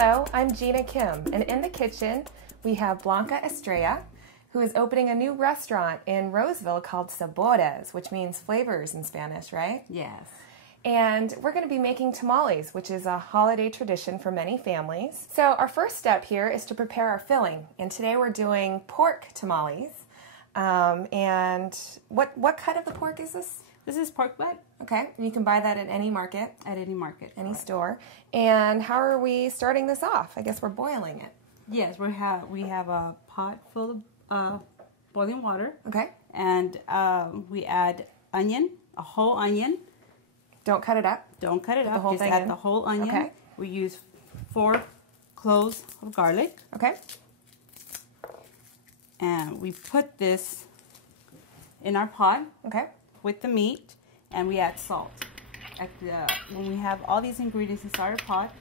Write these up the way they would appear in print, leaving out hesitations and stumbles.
Hello, I'm Gina Kim, and in the kitchen we have Blanca Estrella, who is opening a new restaurant in Roseville called Sabores, which means flavors in Spanish, right? Yes. And we're going to be making tamales, which is a holiday tradition for many families. So our first step here is to prepare our filling, and today we're doing pork tamales. And what cut of the pork is this? This is pork butt. Okay, and you can buy that at any market. At any market. Any store. And how are we starting this off? I guess we're boiling it. Yes, we have a pot full of boiling water. Okay. And we add onion, a whole onion. Don't cut it up. Don't cut it up. The whole Just thing add in. the whole onion. Okay. We use 4 cloves of garlic. Okay. And we put this in our pot. Okay. With the meat, and we add salt. When we have all these ingredients inside our pot,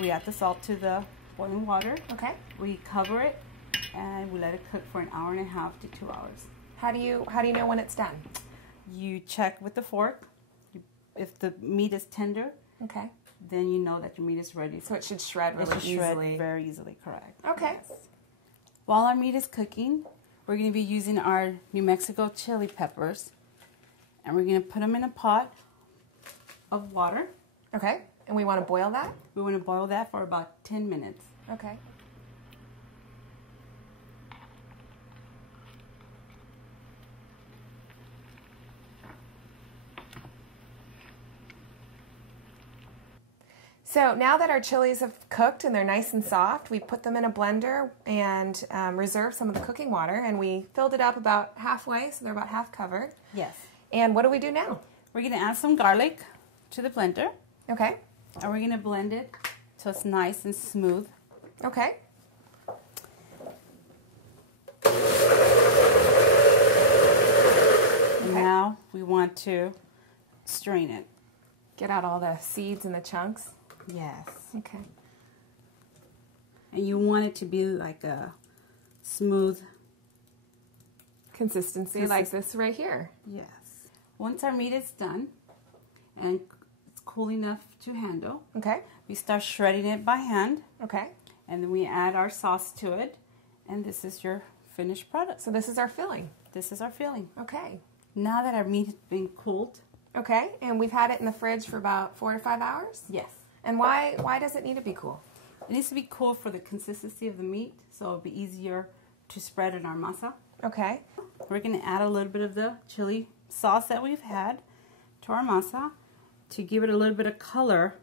we add the salt to the boiling water. Okay. We cover it, and we let it cook for an hour and a half to 2 hours. How do you know when it's done? You check with the fork. If the meat is tender, okay, then you know that your meat is ready. So it should shred really easily. Shred very easily, correct. Okay. Yes. While our meat is cooking, we're going to be using our New Mexico chili peppers. And we're going to put them in a pot of water. Okay. And we want to boil that? We want to boil that for about 10 minutes. Okay. So now that our chilies have cooked and they're nice and soft, we put them in a blender and reserve some of the cooking water. And we filled it up about halfway, so they're about half covered. Yes. And what do we do now? We're going to add some garlic to the blender. Okay. And we're going to blend it so it's nice and smooth. Okay. And now we want to strain it. Get out all the seeds and the chunks? Yes. Okay. And you want it to be like a smooth consistency like this right here. Yes. Once our meat is done and it's cool enough to handle, okay, we start shredding it by hand. Okay. And then we add our sauce to it, and this is your finished product. So this is our filling. This is our filling. Okay. Now that our meat has been cooled. Okay, and we've had it in the fridge for about 4 to 5 hours? Yes. And why does it need to be cool? It needs to be cool for the consistency of the meat, so it'll be easier to spread in our masa. Okay. We're going to add a little bit of the chili sauce that we've had to our masa to give it a little bit of color.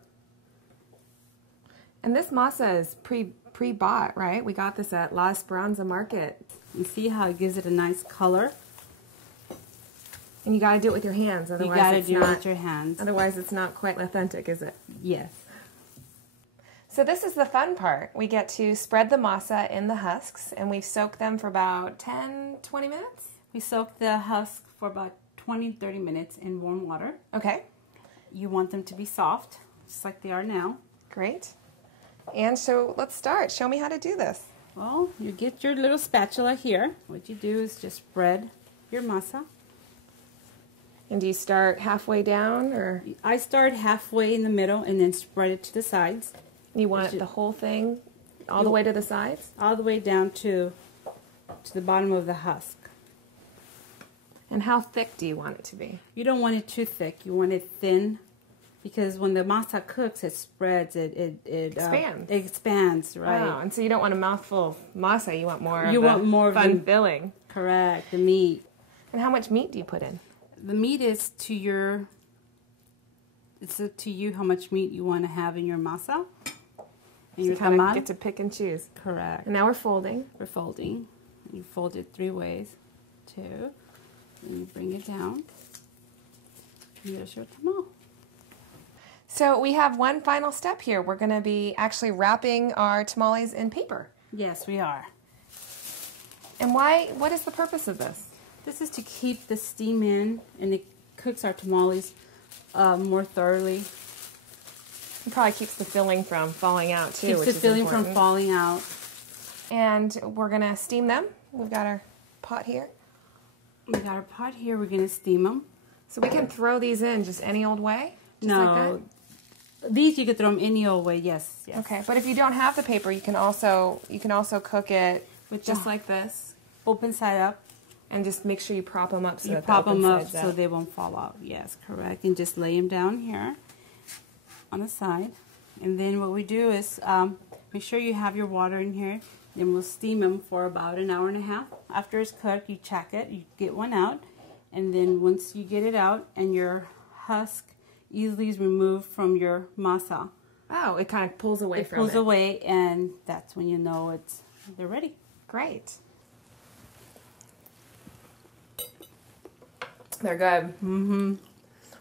And this masa is pre-bought, right? We got this at La Esperanza Market. And see how it gives it a nice color? And you got to do it with your hands, otherwise you got to do it with your hands. Otherwise it's not quite authentic, is it? Yes. So this is the fun part. We get to spread the masa in the husks, and we soak them for about 10, 20 minutes? We soak the husk for about 20, 30 minutes in warm water. Okay. You want them to be soft, just like they are now. Great. And so let's start. Show me how to do this. Well, you get your little spatula here. What you do is just spread your masa. And do you start halfway down, or? I start halfway in the middle and then spread it to the sides. You want the whole thing all the way to the sides? All the way down to the bottom of the husk. And how thick do you want it to be? You don't want it too thick. You want it thin, because when the masa cooks, it spreads. It expands. It expands, right? Wow. And so you don't want a mouthful of masa. You want more. You want more fun filling. Correct. The meat. And how much meat do you put in? The meat is to your. It's up to you how much meat you want to have in your masa. And you kind of get to pick and choose. Correct. And now we're folding. We're folding. You fold it 3 ways. 2. Then you bring it down. Here's your tamal. So we have one final step here. We're going to be actually wrapping our tamales in paper. Yes, we are. And what is the purpose of this? This is to keep the steam in, and it cooks our tamales more thoroughly. It probably keeps the filling from falling out too. Keeps the filling from falling out. And we're going to steam them. We've got our pot here. We got our pot here. We're going to steam them. So we can throw these in just any old way? Just like that? These you could throw them any old way. Yes. Okay, but if you don't have the paper, you can also cook it With just like this, open side up. and just make sure you prop them up so You that prop the open them up side's so out. they won't fall out. Yes, correct. And just lay them down here on the side. And then what we do is make sure you have your water in here. Then we'll steam them for about an hour and a half. After it's cooked, you check it. You get one out. And then once you get it out and your husk easily is removed from your masa, Oh, it kind of pulls away from it. it pulls away, and that's when you know they're ready. Great. They're good. Mm-hmm.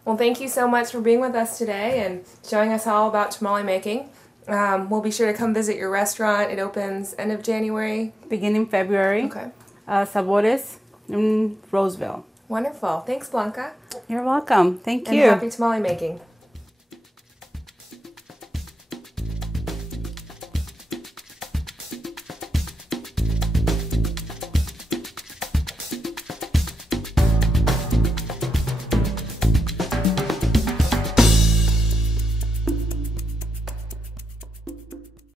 Well, thank you so much for being with us today and showing us all about tamale making. We'll be sure to come visit your restaurant. It opens end of January. Beginning February. Okay. Sabores in Roseville. Wonderful. Thanks, Blanca. You're welcome. Thank And you. happy tamale making.